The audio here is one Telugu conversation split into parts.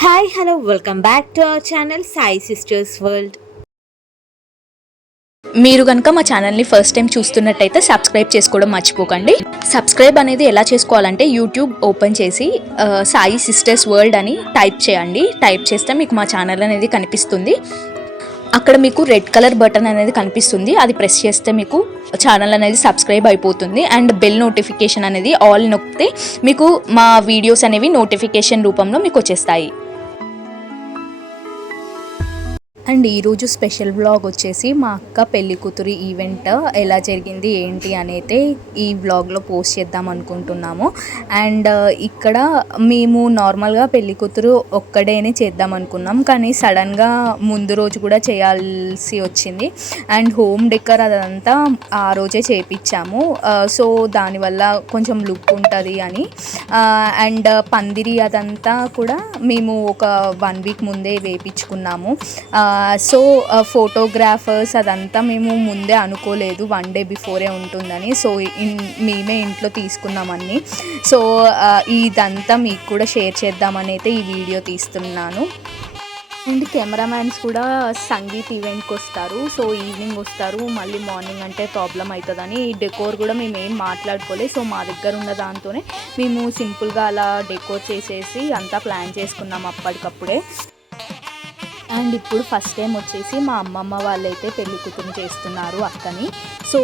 Hi hello welcome back to our channel Sai sisters world. మీరు కనుక మా ఛానల్ని ఫస్ట్ టైం చూస్తున్నట్టయితే సబ్స్క్రైబ్ చేసుకోవడం మర్చిపోకండి. సబ్స్క్రైబ్ అనేది ఎలా చేసుకోవాలంటే యూట్యూబ్ ఓపెన్ చేసి సాయి సిస్టర్స్ వరల్డ్ అని టైప్ చేయండి. టైప్ చేస్తే మీకు మా ఛానల్ అనేది కనిపిస్తుంది. అక్కడ మీకు రెడ్ కలర్ బటన్ అనేది కనిపిస్తుంది. అది ప్రెస్ చేస్తే మీకు ఛానల్ అనేది సబ్స్క్రైబ్ అయిపోతుంది. అండ్ బెల్ నోటిఫికేషన్ అనేది ఆల్ నొక్కితే మీకు మా వీడియోస్ అనేవి నోటిఫికేషన్ రూపంలో మీకు వచ్చేస్తాయి. అండ్ ఈరోజు స్పెషల్ వ్లాగ్ వచ్చేసి మా అక్క పెళ్లి కూతురి ఈవెంట్ ఎలా జరిగింది ఏంటి అనేది ఈ వ్లాగ్లో పోస్ట్ చేద్దాం అనుకుంటున్నాము. అండ్ ఇక్కడ మేము నార్మల్గా పెళ్లి కూతురు ఒక్కడేనే చేద్దాం అనుకున్నాం, కానీ సడన్గా ముందు రోజు కూడా చేయాల్సి వచ్చింది. అండ్ హోమ్ డెకర్ అదంతా ఆ రోజే చేయించాము. సో దానివల్ల కొంచెం లుక్ ఉంటుంది అని. అండ్ పందిరి అదంతా కూడా మేము ఒక 1 వీక్ ముందే వేయించుకున్నాము. సో ఫోటోగ్రాఫర్స్ అదంతా మేము ముందే అనుకోలేదు, 1 డే బిఫోరే ఉంటుందని. సో మేమే ఇంట్లో తీసుకున్నామని. సో ఇదంతా మీకు కూడా షేర్ చేద్దామని అయితే ఈ వీడియో తీస్తున్నాను. అండ్ కెమెరామ్యాన్స్ కూడా సంగీత్ ఈవెంట్కి వస్తారు. సో ఈవినింగ్ వస్తారు, మళ్ళీ మార్నింగ్ అంటే ప్రాబ్లం అవుతుందని డెకోర్ కూడా మేము ఏం మాట్లాడుకోలేదు. సో మా దగ్గర ఉన్న దాంతోనే మేము సింపుల్గా అలా డెకోర్ చేసేసి అంతా ప్లాన్ చేసుకున్నాం అప్పటికప్పుడే. అండ్ ఇప్పుడు ఫస్ట్ టైం వచ్చేసి మా అమ్మమ్మ వాళ్ళైతే పెళ్లి కూతురు చేస్తున్నారు అక్కని. సో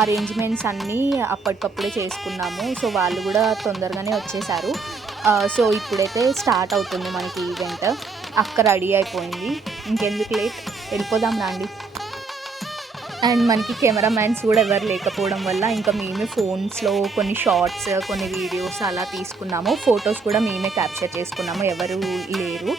అరేంజ్మెంట్స్ అన్నీ అప్పటికప్పుడే చేసుకున్నాము. సో వాళ్ళు కూడా తొందరగానే వచ్చేసారు. సో ఇప్పుడైతే స్టార్ట్ అవుతుంది మనకి ఈవెంట్. అక్క రెడీ అయిపోయింది, ఇంకెందుకు లేట్, వెళ్ళిపోదాం రండి. అండ్ మనకి కెమెరామ్యాన్స్ కూడా ఎవరు లేకపోవడం వల్ల ఇంకా మేమే ఫోన్స్లో కొన్ని షార్ట్స్ కొన్ని వీడియోస్ అలా తీసుకున్నాము. ఫొటోస్ కూడా మేమే క్యాప్చర్ చేసుకున్నాము, ఎవరు లేరు.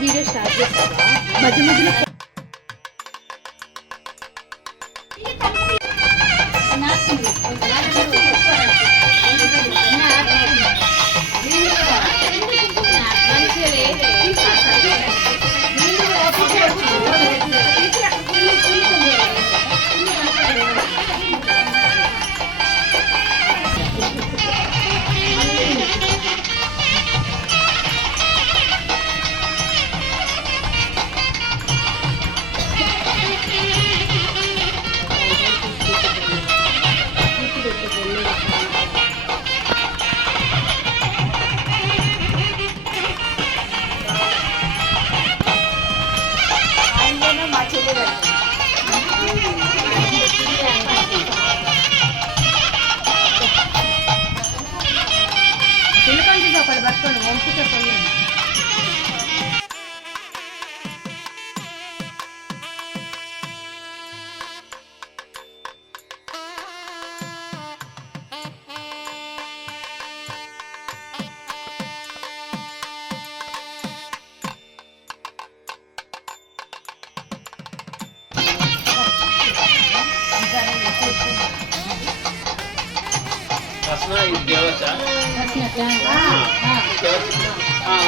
వీడియో స్టార్ట్ చేస్తావా మధ్య మధ్యలో?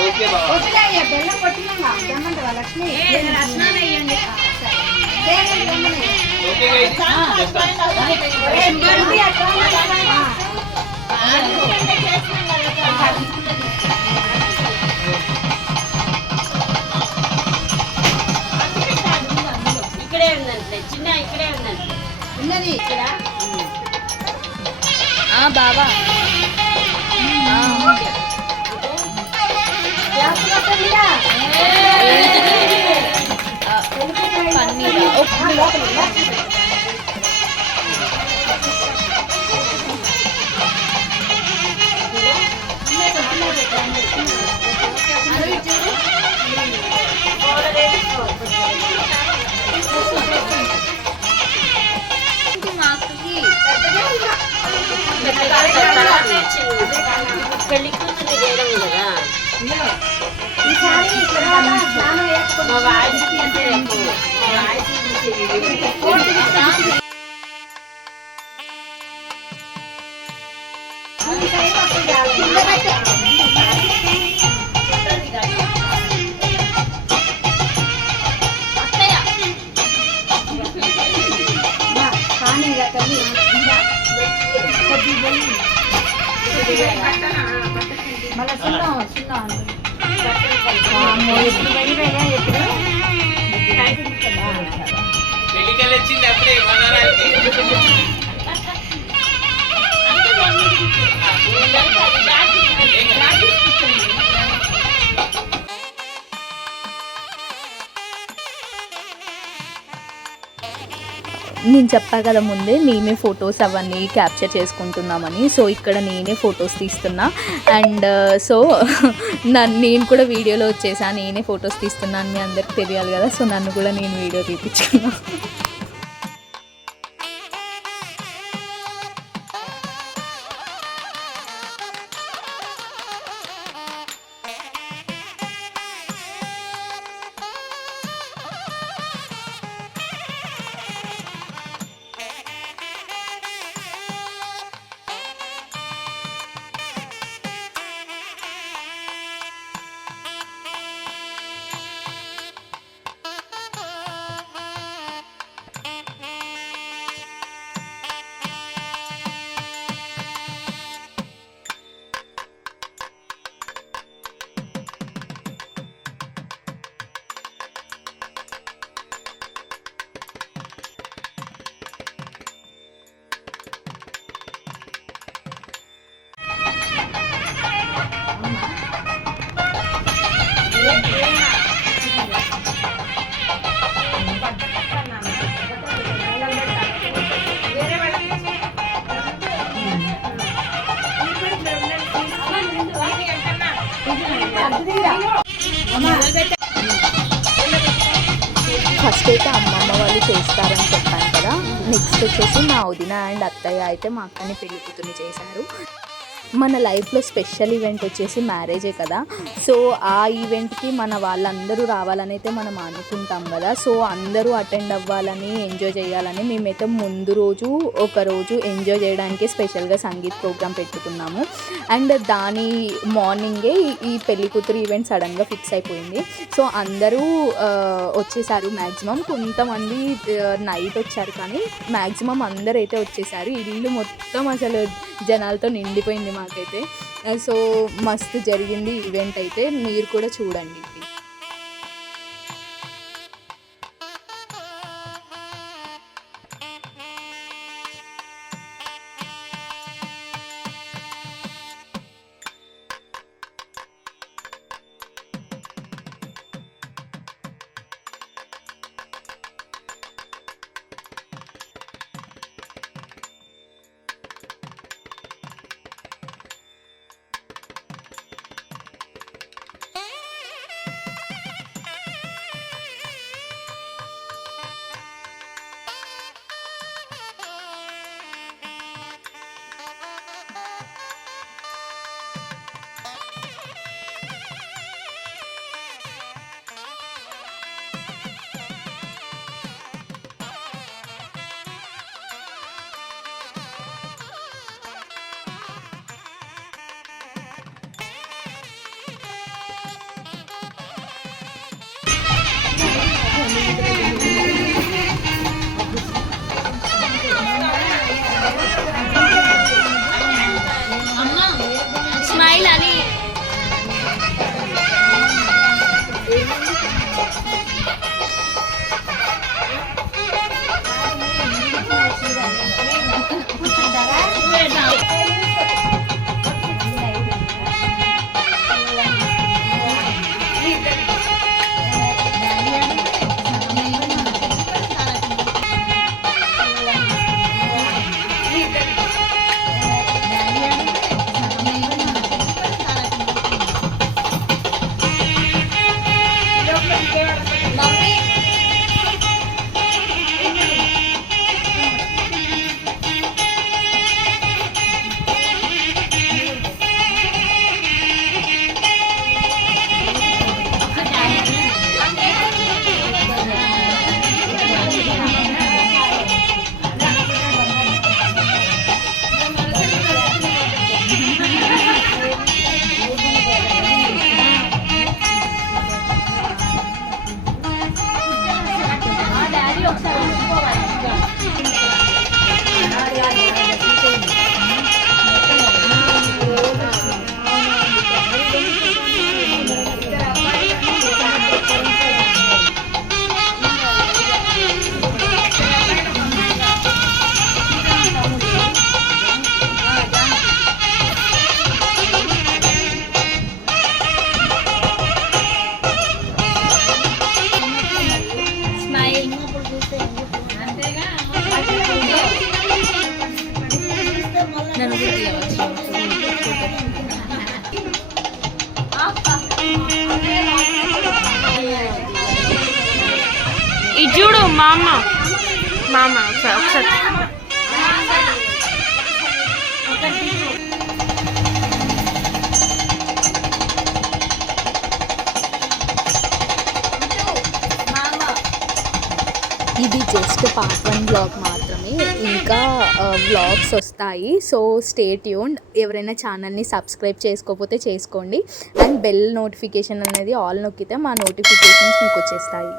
ఓకే బాబా బెల్లం కొట్టినా తెమ్మంటావా లక్ష్మి ఓకే ఇక్కడే ఉందంటే చిన్న ఇక్కడే ఉందంటే ఉన్నది ఇక్కడ బావా పెళ్లి కూతురు చేయడం కదా మా వాయిస్ పెళ్ళికెళ్ళి వచ్చింది అప్పుడే మనరానికి నేను చెప్పా కదా ముందే మేమే ఫొటోస్ అవన్నీ క్యాప్చర్ చేసుకుంటున్నామని. సో ఇక్కడ నేనే ఫొటోస్ తీస్తున్నా అండ్ సో నేను కూడా వీడియోలో వచ్చేసా, నేనే ఫొటోస్ తీస్తున్నాను మీ అందరికి తెలియాలి కదా. సో నన్ను కూడా నేను వీడియో తీపించుకున్నా. ఫస్ట్ అయితే అమ్మమ్మ వాళ్ళు చేస్తారని చెప్పాను కదా. నెక్స్ట్ వచ్చేసి మా వదిన అండ్ అత్తయ్య అయితే మా అక్కని పెళ్లి కూతుర్ని చేశారు. మన లైఫ్లో స్పెషల్ ఈవెంట్ వచ్చేసి మ్యారేజే కదా. సో ఆ ఈవెంట్కి మన వాళ్ళందరూ రావాలని అయితే మనం అనుకుంటాం కదా. సో అందరూ అటెండ్ అవ్వాలని, ఎంజాయ్ చేయాలని మేమైతే ముందు రోజు ఒకరోజు ఎంజాయ్ చేయడానికి స్పెషల్గా సంగీత్ ప్రోగ్రామ్ పెట్టుకున్నాము. అండ్ దాని మార్నింగే ఈ పెళ్లి కూతురు ఈవెంట్ సడన్గా ఫిక్స్ అయిపోయింది. సో అందరూ వచ్చేసారు. మ్యాక్సిమం కొంతమంది నైట్ వచ్చారు కానీ మ్యాక్సిమం అందరూ అయితే వచ్చేసారు. ఇల్లు మొత్తం అసలు జనాలతో నిండిపోయింది మాకైతే. సో మస్తు జరిగింది ఈవెంట్ అయితే, మీరు కూడా చూడండి. ఇది చూడు మా అమ్మ ఒకసారి ఇది జస్ట్ పార్ట్ 1 బ్లాగ్ మాత్రమే, ఇంకా బ్లాగ్స్ వస్తాయి. So stay tuned. ఎవరైనా ఛానల్ని సబ్స్క్రైబ్ చేసుకోకపోతే చేసుకోండి. అండ్ బెల్ నోటిఫికేషన్ అనేది ఆల్ నొక్కితే మా నోటిఫికేషన్స్ మీకు వచ్చేస్తాయి.